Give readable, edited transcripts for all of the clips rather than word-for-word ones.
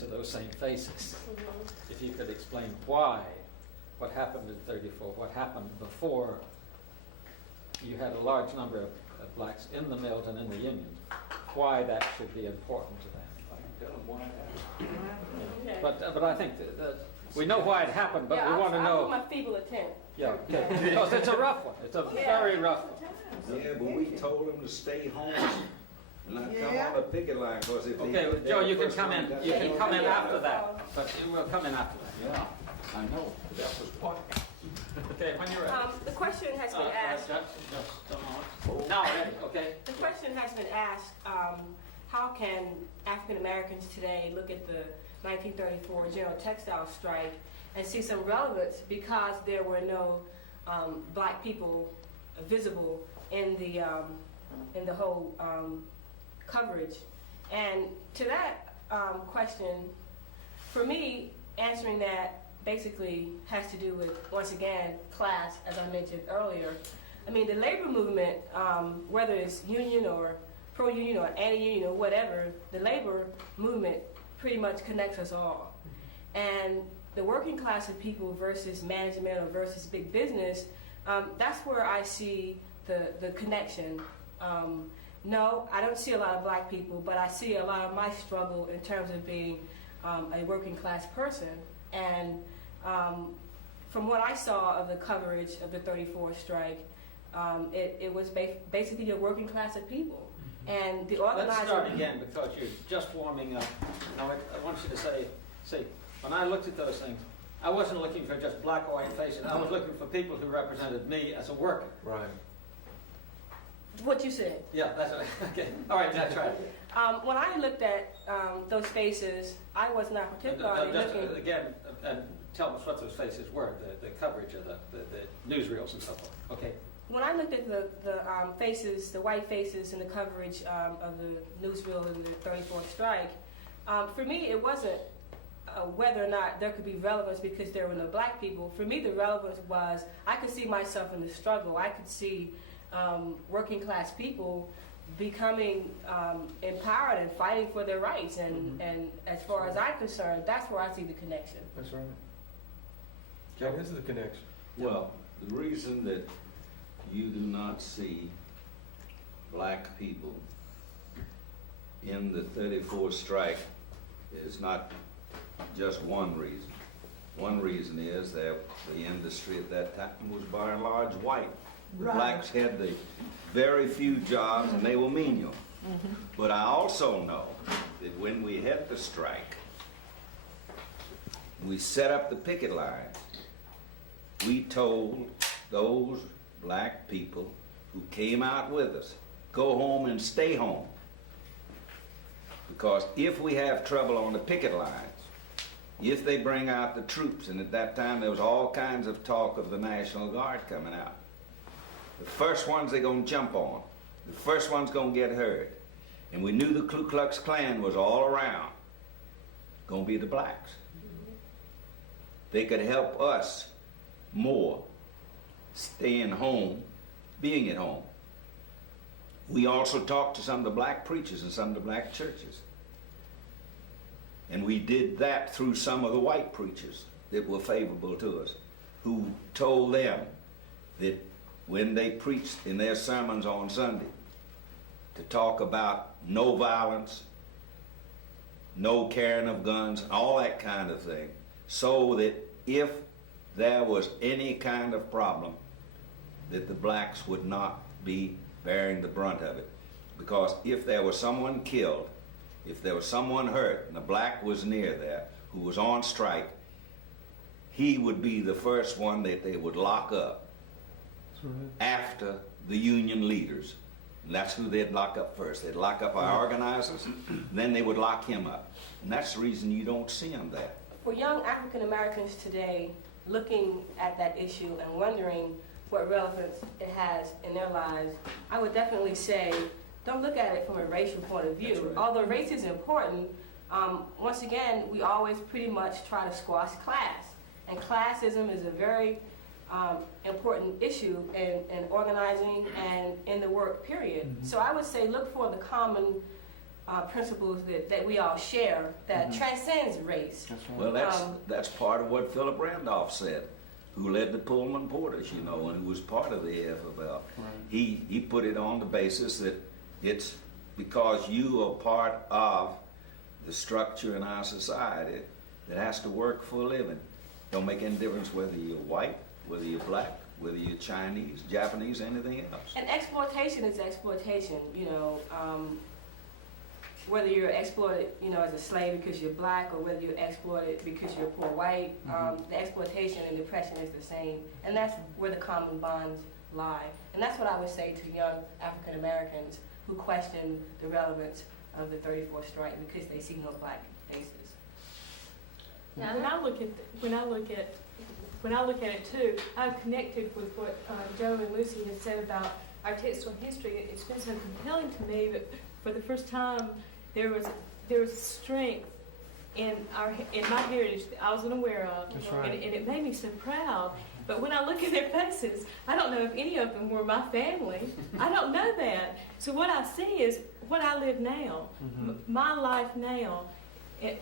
to those same faces. If you could explain why, what happened in 34, what happened before you had a large number of blacks in the Milt and in the Union, why that should be important to them. Tell them why it happened. Okay. But I think that we know why it happened, but we want to know. I'll do my feeble attempt. Yeah, okay. Because it's a rough one. It's a very rough one. Yeah, but we told them to stay home and not come on the picket line, because if Okay, they... Joe, you can come in. You can come in after that. But we'll come in after that. Yeah, I know. That was why. Okay, when you're ready. The question has been asked. Now, ready, okay? The question has been asked, how can African Americans today look at the 1934 General Textile Strike and see some relevance because there were no black people visible in the whole coverage? And to that question, for me, answering that basically has to do with, once again, class, as I mentioned earlier. I mean, the labor movement, whether it's union or pro-union or anti-union or whatever, the labor movement pretty much connects us all. And the working class of people versus management or versus big business, that's where I see the connection. No, I don't see a lot of black people, but I see a lot of my struggle in terms of being a working class person. And from what I saw of the coverage of the 34 strike, it was basically your working class of people. And the organizer... Let's start again, because you're just warming up. Now, I want you to say, when I looked at those things, I wasn't looking for just black or white faces. I was looking for people who represented me as a worker. Right. What you said. Yeah, that's right. Okay. All right, that's right. When I looked at those faces, I was not particularly Just, looking... again, and tell us what those faces were, the coverage of the newsreels and so forth. Okay. When I looked at the faces, the white faces in the coverage of the newsreel in the 34th strike, for me it wasn't whether or not there could be relevance because there were no black people. For me the relevance was I could see myself in the struggle. I could see working class people becoming empowered and fighting for their rights. And as far as I'm concerned, that's where I see the connection. That's right. What is the connection? Well, the reason that you do not see black people in the 34 strike is not just one reason. One reason is that the industry at that time was by and large white. The blacks had the very few jobs and they were menial. But I also know that when we had the strike, we set up the picket lines. We told those black people who came out with us, go home and stay home. Because if we have trouble on the picket lines, if they bring out the troops, and at that time there was all kinds of talk of the National Guard coming out, the first ones they're going to jump on, the first one's going to get hurt. And we knew the Ku Klux Klan was all around, going to be the blacks. They could help us more staying home, being at home. We also talked to some of the black preachers in some of the black churches. And we did that through some of the white preachers that were favorable to us, who told them that when they preached in their sermons on Sunday, to talk about no violence, no carrying of guns, all that kind of thing, so that if there was any kind of problem, that the blacks would not be bearing the brunt of it. Because if there was someone killed, if there was someone hurt, and a black was near there who was on strike, he would be the first one that they would lock up after the union leaders. And that's who they'd lock up first. They'd lock up our organizers, then they would lock him up. And that's the reason you don't see him there. For young African Americans today, looking at that issue and wondering what relevance it has in their lives, I would definitely say, don't look at it from a racial point of view. Right. Although race is important, once again, we always pretty much try to squash class. And classism is a very important issue in organizing and in the work period. So I would say look for the common principles that we all share that transcends race. That's right. Well, that's part of what Philip Randolph said, who led the Pullman Porters, you know, and who was part of the AFL. Right. He put it on the basis that it's because you are part of the structure in our society that has to work for a living. Don't make any difference whether you're white, whether you're black, whether you're Chinese, Japanese, anything else. And exploitation is exploitation, you know. Whether you're exploited, you know, as a slave because you're black, or whether you're exploited because you're poor white, the exploitation and oppression is the same, and that's where the common bonds lie. And that's what I would say to young African Americans who question the relevance of the 34th strike because they see no black faces. Now, when I look at it too, I've connected with what Joe and Lucy have said about our textual history. It's been so compelling to me that for the first time there was strength in my heritage that I wasn't aware of. That's right. And it made me so proud. But when I look at their faces, I don't know if any of them were my family. I don't know that. So what I see is what I live now, my life now,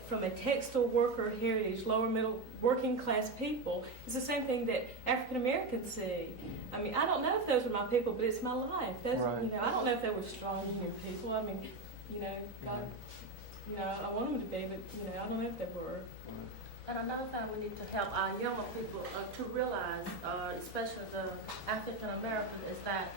from a textile worker heritage, lower middle working class people, is the same thing that African Americans see. I mean, I don't know if those were my people, but it's my life. Those, Right. you know, I don't know if they were strong human people. I mean, you know, God, you know, I want them to be, but you know, I don't know if they were. And another thing we need to help our younger people to realize, especially the African American, is that,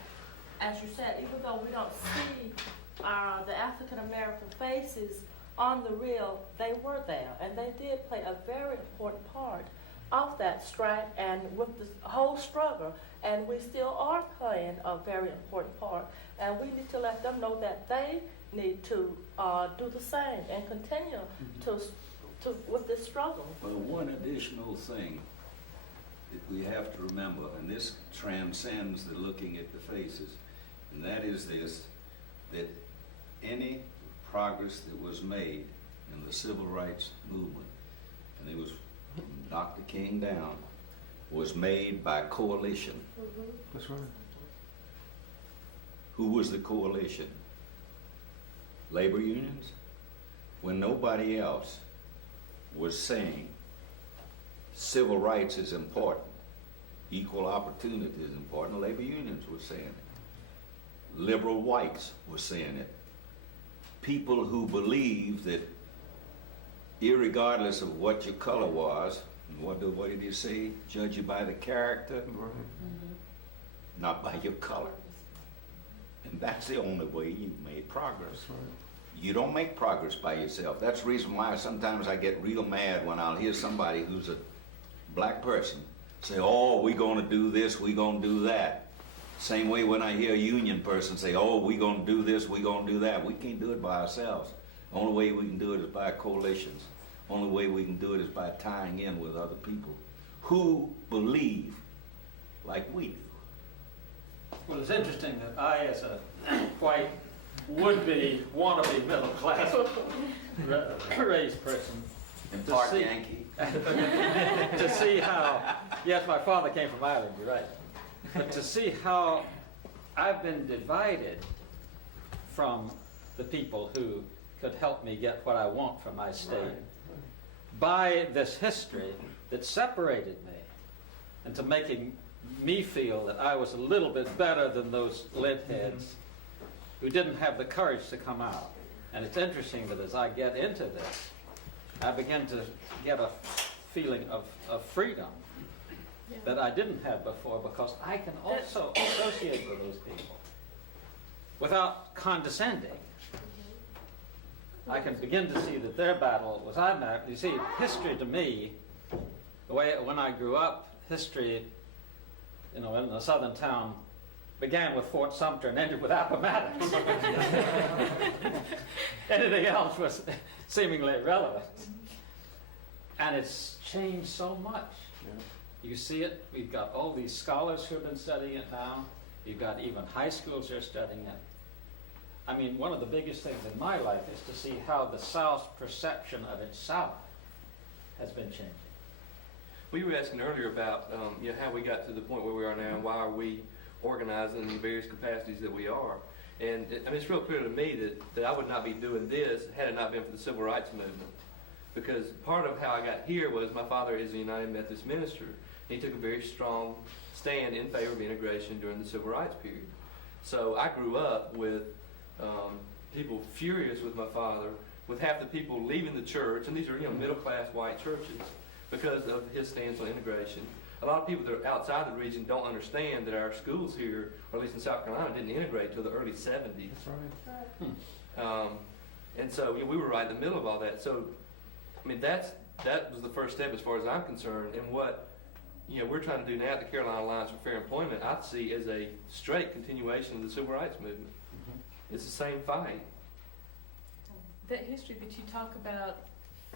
as you said, even though we don't see the African American faces on the reel, they were there, and they did play a very important part of that strike and with the whole struggle. And we still are playing a very important part, and we need to let them know that they need to do the same and continue to with this struggle. Well, one additional thing that we have to remember, and this transcends the looking at the faces, and that is this, that any progress that was made in the civil rights movement, and it was from Dr. King down, was made by coalition. That's right. Who was the coalition? Labor unions? When nobody else was saying civil rights is important, equal opportunity is important, labor unions were saying it. Liberal whites were saying it. People who believed that irregardless of what your color was, what did he say? Judge you by the character, Right. not by your color. And that's the only way you've made progress. That's right. You don't make progress by yourself. That's the reason why sometimes I get real mad when I'll hear somebody who's a black person say, oh, we're going to do this, we're going to do that. Same way when I hear a union person say, oh, we're going to do this, we're going to do that. We can't do it by ourselves. The only way we can do it is by coalitions. The only way we can do it is by tying in with other people who believe like we do. Well, it's interesting that I, as a white, would-be, wannabe middle-class raised person, And To part see- Yankee. to see how, yes, my father came from Ireland, you're right, but to see how I've been divided from the people who could help me get what I want from my state by this history that separated me into making me feel that I was a little bit better than those lint heads who didn't have the courage to come out. And it's interesting that as I get into this, I begin to get a feeling of freedom that I didn't have before, because I can also associate with those people without condescending. I can begin to see that their battle was I'm at. You see, history to me, the way when I grew up, history, you know, in a southern town, began with Fort Sumter and ended with Appomattox. Anything else was seemingly irrelevant. And it's changed so much. Yeah. You see it, we've got all these scholars who have been studying it now. You've got even high schools who are studying it. I mean, one of the biggest things in my life is to see how the South's perception of itself has been changing. We were asking earlier about how we got to the point where we are now, and why are we organizing in the various capacities that we are. And it's real clear to me that I would not be doing this had it not been for the civil rights movement. Because part of how I got here was my father is a United Methodist minister. He took a very strong stand in favor of integration during the civil rights period. So I grew up with people furious with my father, with half the people leaving the church, and these are middle-class white churches, because of his stance on integration. A lot of people that are outside the region don't understand that our schools here, or at least in South Carolina, didn't integrate till the early 70s. Hmm. And so we were right in the middle of all that. So, that was the first step as far as I'm concerned. And what we're trying to do now at the Carolina Alliance for Fair Employment, I see as a straight continuation of the civil rights movement. Mm-hmm. It's the same fight. That history that you talk about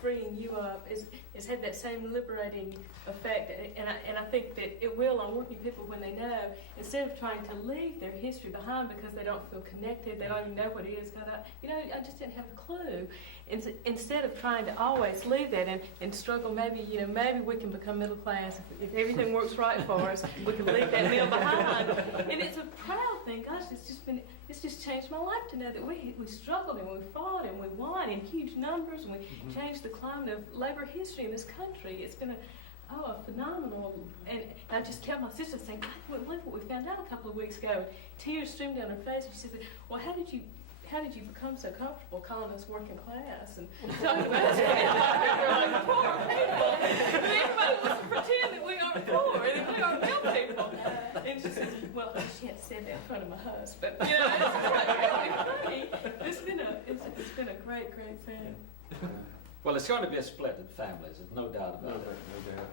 freeing you up is had that same liberating effect, and I think that it will on working people when they know, instead of trying to leave their history behind because they don't feel connected, they don't even know what it is. I just didn't have a clue. Instead of trying to always leave that and struggle, maybe we can become middle class if everything works right for us. We can leave that meal behind, and it's a proud thing. Gosh, it's just changed my life to know that we struggled and we fought and we won in huge numbers and we changed the climate of labor history in this country. It's been a phenomenal, and I just kept my sister saying, I couldn't believe what we found out a couple of weeks ago. Tears streamed down her face, and she said, well, how did you become so comfortable calling us working class and talking about us like poor people? Everybody wants to pretend that we aren't poor and that we aren't real people. And she says, well, she hadn't said that in front of my husband. It's really funny. It's been a great thing. Well, it's going to be a split in families, there's no doubt about it.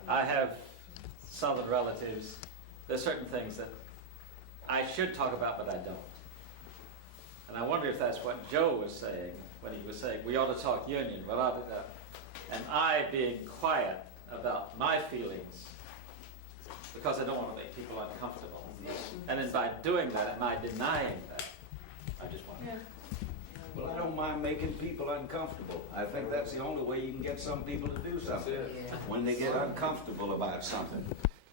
I have Southern relatives. There's certain things that I should talk about, but I don't. And I wonder if that's what Joe was saying when he was saying we ought to talk union, and I being quiet about my feelings because I don't want to make people uncomfortable. And then by doing that, am I denying that? I just want to. Well, I don't mind making people uncomfortable. I think that's the only way you can get some people to do something. When they get uncomfortable about something.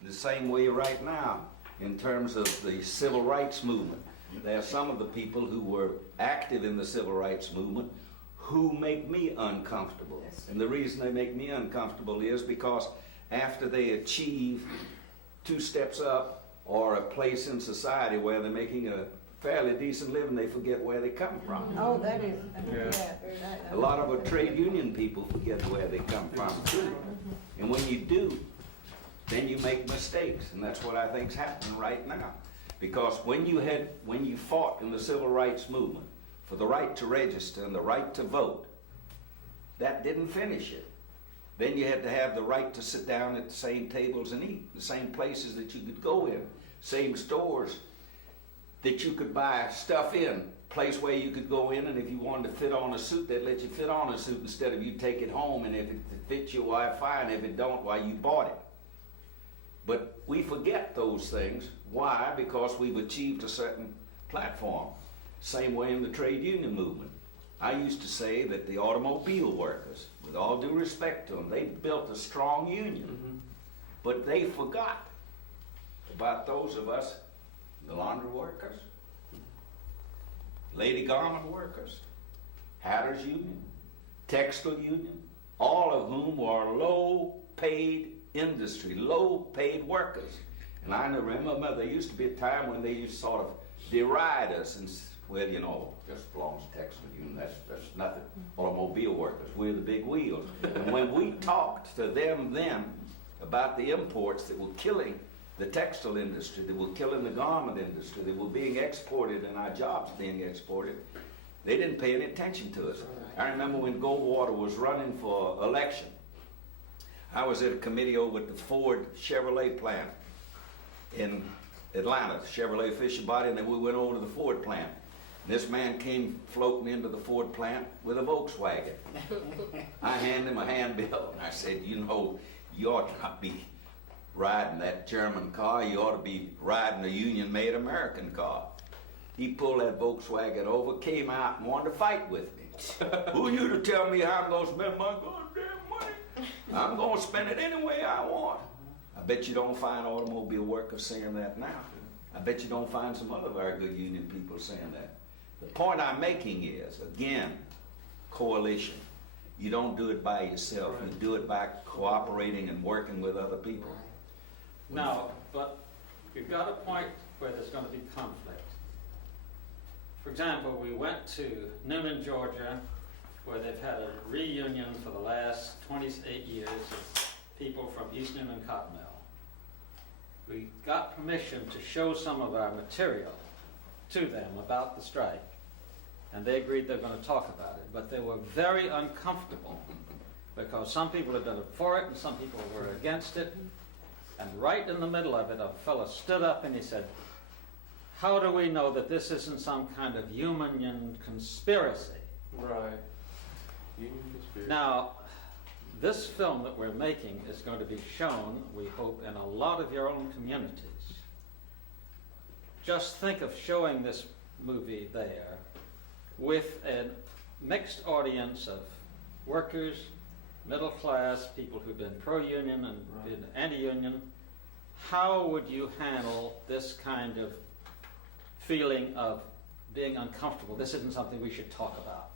The same way right now, in terms of the civil rights movement. There are some of the people who were active in the civil rights movement who make me uncomfortable. And the reason they make me uncomfortable is because after they achieve 2 steps up or a place in society where they're making a fairly decent living, they forget where they come from. Oh, that is, A lot of our trade union people forget where they come from too. And when you do, then you make mistakes, and that's what I think's happening right now. Because when you fought in the civil rights movement for the right to register and the right to vote, that didn't finish it. Then you had to have the right to sit down at the same tables and eat, the same places that you could go in, same stores that you could buy stuff in, place where you could go in, and if you wanted to fit on a suit, they'd let you fit on a suit instead of you take it home, and if it fits you, why, fine. If it don't, why, you bought it. But we forget those things. Why? Because we've achieved a certain platform. Same way in the trade union movement. I used to say that the automobile workers, with all due respect to them, they built a strong union. But they forgot about those of us, the laundry workers, lady garment workers, hatters union, textile union, all of whom are low-paid industry, low-paid workers. And I remember there used to be a time when they used to sort of deride us and, well, just belongs to textile union, that's nothing. Automobile workers, we're the big wheels. And when we talked to them then about the imports that were killing the textile industry, that were killing the garment industry, that were being exported and our jobs being exported, they didn't pay any attention to us. I remember when Goldwater was running for election, I was at a committee over at the Ford Chevrolet plant in Atlanta, Chevrolet Fisher Body, and then we went over to the Ford plant. And this man came floating into the Ford plant with a Volkswagen. I handed him a handbill, and I said, you ought not be riding that German car, you ought to be riding a union-made American car. He pulled that Volkswagen over, came out and wanted to fight with me. Who are you to tell me how I'm going to spend my goddamn money? I'm going to spend it any way I want. I bet you don't find automobile workers saying that now. I bet you don't find some other very good union people saying that. The point I'm making is, again, coalition. You don't do it by yourself. You do it by cooperating and working with other people. No, but we've got a point where there's going to be conflict. For example, we went to Newnan, Georgia, where they've had a reunion for the last 28 years of people from East Newnan Cotton Mill. We got permission to show some of our material to them about the strike, and they agreed they're going to talk about it, but they were very uncomfortable because some people had been for it and some people were against it, and right in the middle of it, a fellow stood up and he said, "How do we know that this isn't some kind of union conspiracy?" Right. Union conspiracy. Now, this film that we're making is going to be shown, we hope, in a lot of your own communities. Just think of showing this movie there with a mixed audience of workers, middle class, people who've been pro-union and been anti-union. How would you handle this kind of feeling of being uncomfortable? This isn't something we should talk about.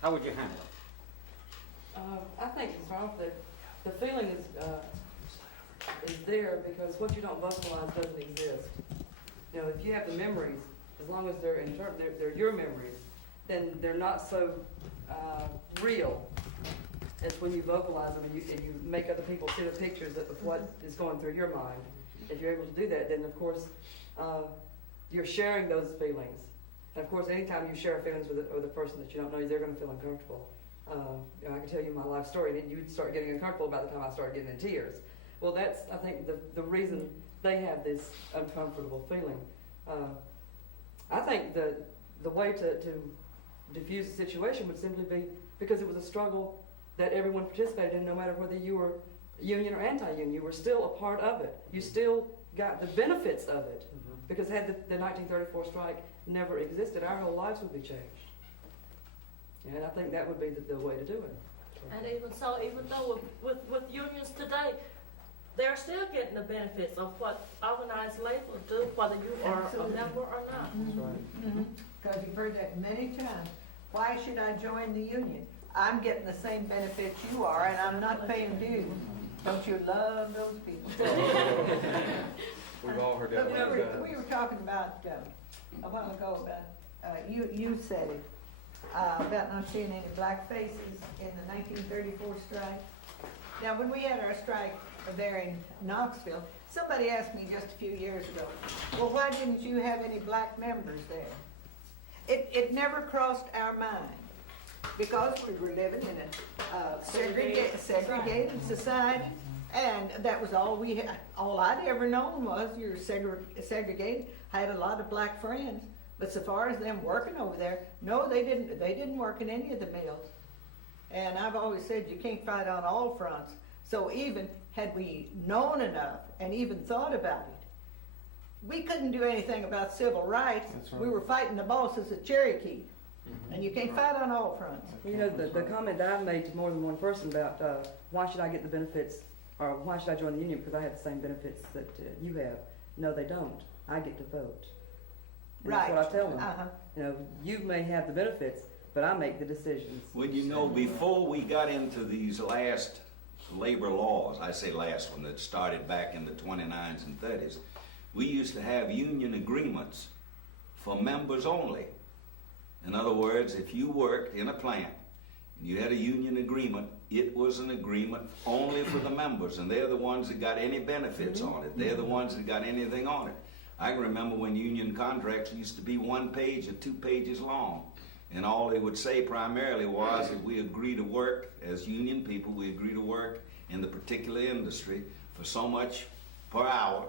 How would you handle it? I think, Ralph, that the feeling is there because what you don't vocalize doesn't exist. You know, if you have the memories, as long as they're they're your memories, then they're not so real as when you vocalize them and you make other people see the pictures of what is going through your mind. If you're able to do that, then of course you're sharing those feelings. And of course, anytime you share feelings with a person that you don't know, they're going to feel uncomfortable. You know, I can tell you my life story, and you'd start getting uncomfortable by the time I started getting in tears. Well, that's, I think, the reason they have this uncomfortable feeling. I think the way to diffuse the situation would simply be because it was a struggle that everyone participated in, no matter whether you were union or anti-union. You were still a part of it. You still got the benefits of it. Because had the 1934 strike never existed, our whole lives would be changed. And I think that would be the way to do it. And even so, even though with unions today, they're still getting the benefits of what organized labor do, whether you are a member or not. That's right. Because you've heard that many times. Why should I join the union? I'm getting the same benefits you are, and I'm not paying dues. Don't you love those people? We've all heard that. We were talking about a while ago about you said it about not seeing any black faces in the 1934 strike. Now, when we had our strike there in Knoxville, somebody asked me just a few years ago, well, why didn't you have any black members there? It never crossed our mind because we were living in a segregated society, and that was all we had. All I'd ever known was you're segregated. I had a lot of black friends, but so far as them working over there, no, they didn't work in any of the mills. And I've always said you can't fight on all fronts. So even had we known enough and even thought about it, we couldn't do anything about civil rights. Right. We were fighting the bosses at Cherokee. And you can't fight on all fronts. You know, the comment that I've made to more than one person about why should I get the benefits, or why should I join the union because I have the same benefits that you have. No, they don't. I get to vote. And Right. That's what I tell them. Uh-huh. You know, you may have the benefits, but I make the decisions. Well, you know, before we got into these last labor laws, I say last one that started back in the 29s and 30s, we used to have union agreements for members only. In other words, if you worked in a plant and you had a union agreement, it was an agreement only for the members, and they're the ones that got any benefits on it. They're the ones that got anything on it. I can remember when union contracts used to be 1 page or 2 pages long, and all they would say primarily was that we agree to work, as union people, we agree to work in the particular industry for so much per hour,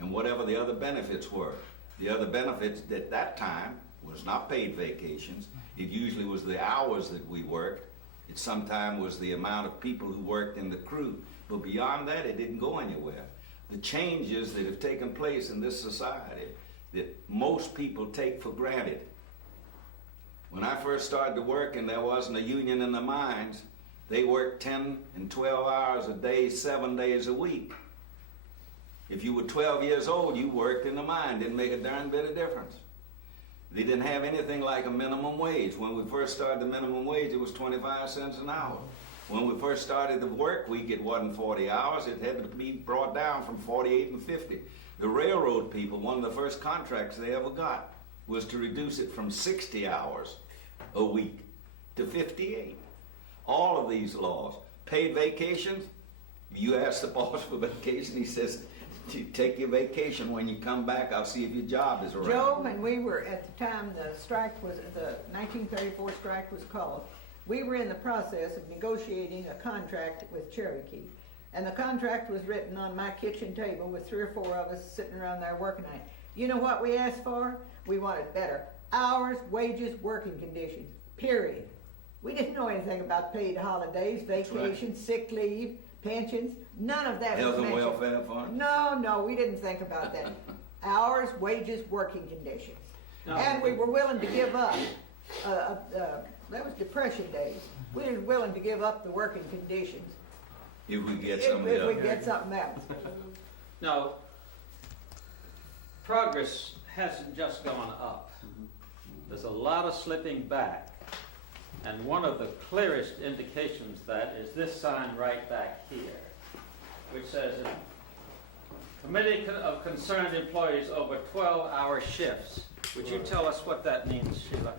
and whatever the other benefits were. The other benefits at that time was not paid vacations. It usually was the hours that we worked. It sometimes was the amount of people who worked in the crew. But beyond that, it didn't go anywhere. The changes that have taken place in this society that most people take for granted. When I first started to work and there wasn't a union in the mines, they worked 10 and 12 hours a day, 7 days a week. If you were 12 years old, you worked in the mine. Didn't make a darn bit of difference. They didn't have anything like a minimum wage. When we first started the minimum wage, it was 25 cents an hour. When we first started the work week, it wasn't 40 hours. It had to be brought down from 48 and 50. The railroad people, one of the first contracts they ever got was to reduce it from 60 hours a week to 58. All of these laws. Paid vacations, you ask the boss for vacation, he says, take your vacation. When you come back, I'll see if your job is around. Joe, when we were, at the time the 1934 strike was called, we were in the process of negotiating a contract with Cherokee. And the contract was written on my kitchen table with 3 or 4 of us sitting around there working on it. You know what we asked for? We wanted better hours, wages, working conditions, period. We didn't know anything about paid holidays, vacations, sick leave, pensions, none of that was Health and mentioned. welfare fund? No, we didn't think about that. Hours, wages, working conditions. No. And we were willing to give up, that was Depression days. We were willing to give up the working conditions If we get if some we help. get something else. Now, progress hasn't just gone up. There's a lot of slipping back. And one of the clearest indications of that is this sign right back here, which says, Committee of Concerned Employees over 12-hour shifts. Would you tell us what that means, Sheila?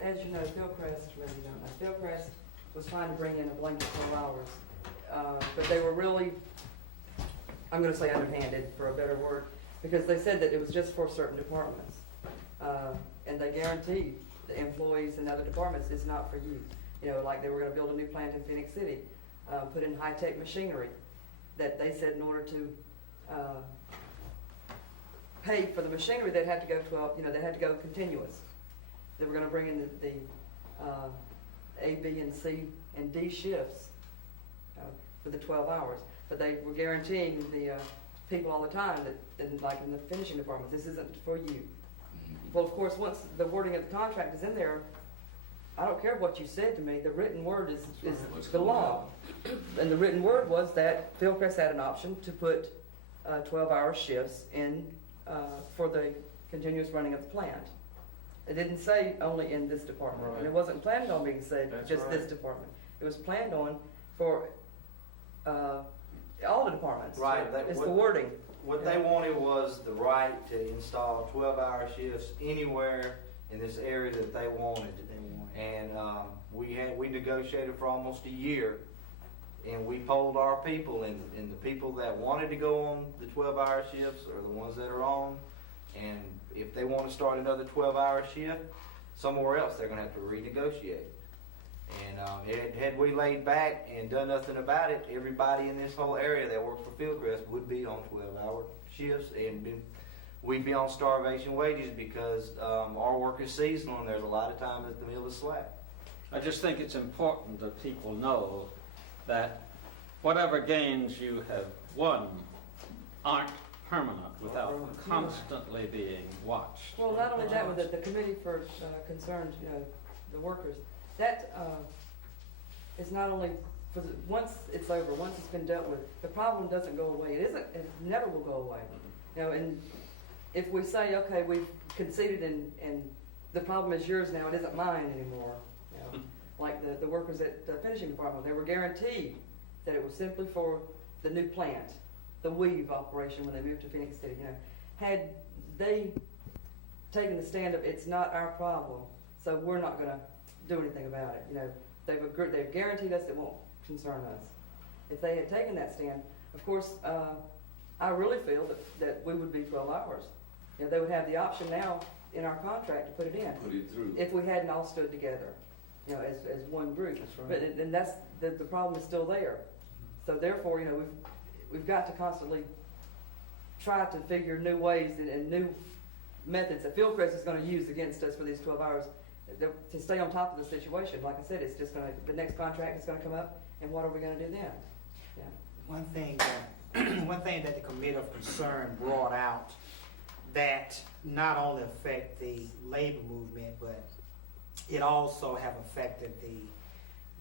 As you know, Philcrest, maybe you don't know, Philcrest was trying to bring in a blanket 12 hours. But they were really, I'm going to say underhanded for a better word, because they said that it was just for certain departments. And they guaranteed the employees in other departments, it's not for you. You know, like they were going to build a new plant in Phoenix City, put in high-tech machinery, that they said in order to pay for the machinery, they'd have to go 12, you know, they had to go continuous. They were going to bring in the A, B, and C, and D shifts for the 12 hours. But they were guaranteeing the people all the time that, like in the finishing department, this isn't for you. Well, of course, once the wording of the contract is in there, I don't care what you said to me, the written word is the law. And the written word was that Philcrest had an option to put 12-hour shifts in for the continuous running of the plant. It didn't say only in this department, and it wasn't planned on being said just this department. It was planned on for all the departments. Right. It's the wording. What they wanted was the right to install 12-hour shifts anywhere in this area that they wanted. And we negotiated for almost a year, and we polled our people, and the people that wanted to go on the 12-hour shifts are the ones that are on. And if they want to start another 12-hour shift somewhere else, they're going to have to renegotiate. And had we laid back and done nothing about it, everybody in this whole area that works for Philcrest would be on 12-hour shifts, and we'd be on starvation wages because our work is seasonal and there's a lot of time that the mill is slack. I just think it's important that people know that whatever gains you have won aren't permanent without constantly being watched. Well, not only that, but the committee for concerned, you know, the workers, that is not only, because once it's over, once it's been dealt with, the problem doesn't go away. It never will go away. You know, and if we say, okay, we've conceded and the problem is yours now, it isn't mine anymore. You know, like the workers at the finishing department, they were guaranteed that it was simply for the new plant, the weave operation when they moved to Phoenix City. You know, had they taken the stand of it's not our problem, so we're not going to do anything about it. You know, they've guaranteed us it won't concern us. If they had taken that stand, of course, I really feel that we would be 12 hours. You know, they would have the option now in our contract to put it in. Put it through. If we hadn't all stood together, you know, as one group. That's right. But and that's the problem is still there. So therefore, you know, we've got to constantly try to figure new ways and new methods that Philcrest is going to use against us for these 12 hours to stay on top of the situation. Like I said, it's just going to, the next contract is going to come up, and what are we going to do then? Yeah. One thing that the Committee of Concern brought out that not only affect the labor movement, but it also have affected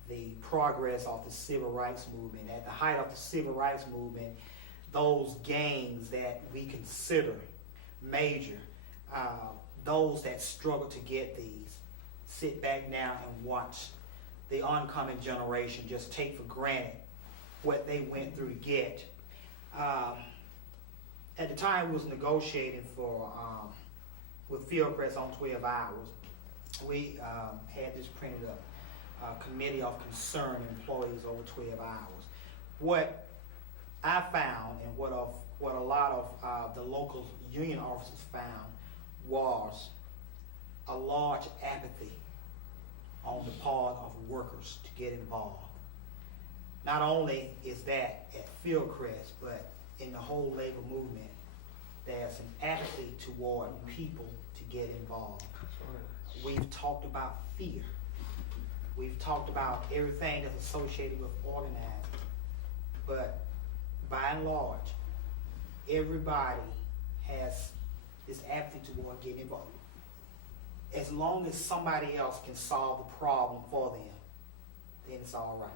the progress of the civil rights movement. At the height of the civil rights movement, those gains that we consider major. Those that struggle to get these sit back now and watch the oncoming generation just take for granted what they went through to get. At the time we was negotiating for with Fieldcrest on 12 hours, we had this printed up, committee of concern employees over 12 hours. What I found and what a lot of the local union officers found was a large apathy on the part of workers to get involved. Not only is that at Fieldcrest, but in the whole labor movement, there's an apathy toward people to get involved. We've talked about fear. We've talked about everything that's associated with organizing. But by and large, everybody has this apathy toward getting involved. As long as somebody else can solve the problem for them, then it's all right.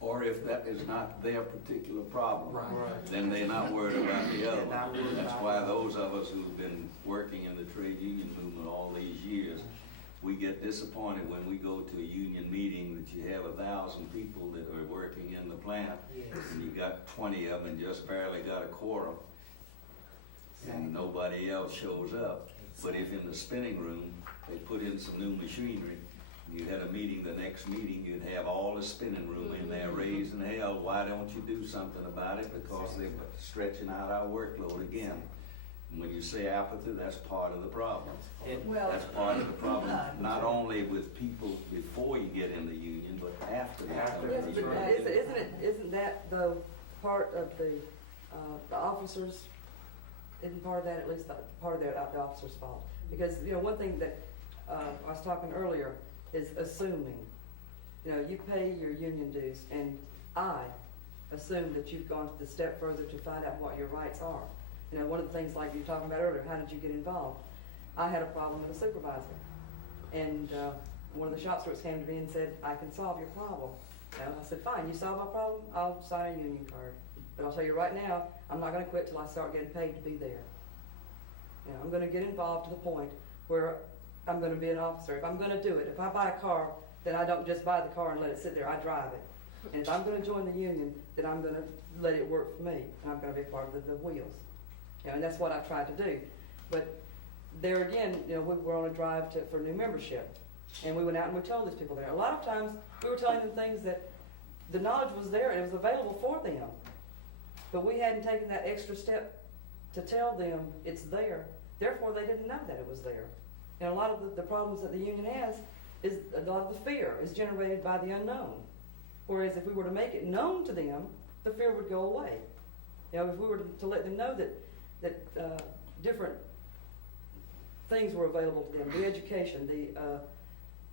Or if that is not their particular problem, Right. then they're not worried about the other They're not worried one. That's about why it. those of us who've been working in the trade union movement all these years, we get disappointed when we go to a union meeting that you have 1,000 people that are working in the plant, Yes. and you got 20 of them and just barely got a quorum, and nobody else shows up. But if in the spinning room, they put in some new machinery, you had a meeting, the next meeting, you'd have all the spinning room in there raising hell. Why don't you do something about it? Because they're stretching out our workload again. And when you say apathy, that's part of the problem. Well, That's part of the problem, not only with people before you get in the union, but after they come Yes, in but the union. isn't that the part of the officers, isn't part of that at least part of the officers' fault? Because, one thing that I was talking earlier is assuming. You pay your union dues, and I assume that you've gone the step further to find out what your rights are. One of the things like you were talking about earlier, how did you get involved? I had a problem with a supervisor, and one of the shop stewards came to me and said, I can solve your problem. And I said, fine, you solve my problem, I'll sign a union card. But I'll tell you right now, I'm not gonna quit till I start getting paid to be there. I'm gonna get involved to the point where I'm gonna be an officer. If I'm gonna do it, if I buy a car, then I don't just buy the car and let it sit there, I drive it. And if I'm gonna join the union, then I'm gonna let it work for me, and I'm gonna be a part of the wheels. And that's what I tried to do. But there again, we were on a drive for new membership. And we went out and we told these people there. A lot of times we were telling them things that the knowledge was there and it was available for them. But we hadn't taken that extra step to tell them it's there. Therefore, they didn't know that it was there. And a lot of the problems that the union has is a lot of the fear is generated by the unknown. Whereas if we were to make it known to them, the fear would go away. If we were to let them know that different things were available to them, the education,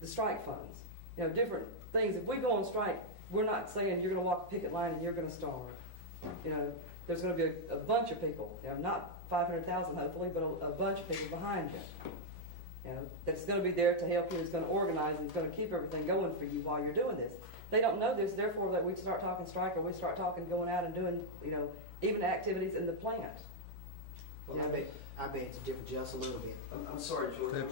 the strike funds, different things. If we go on strike, we're not saying you're going to walk a picket line and you're going to starve. There's going to be a bunch of people, not 500,000 hopefully, but a bunch of people behind you. That's going to be there to help you, that's going to organize, and it's going to keep everything going for you while you're doing this. They don't know this, therefore that we start talking strike, or we start talking going out and doing, even activities in the plant. Well, I bet it's different just a little bit. I'm sorry, George.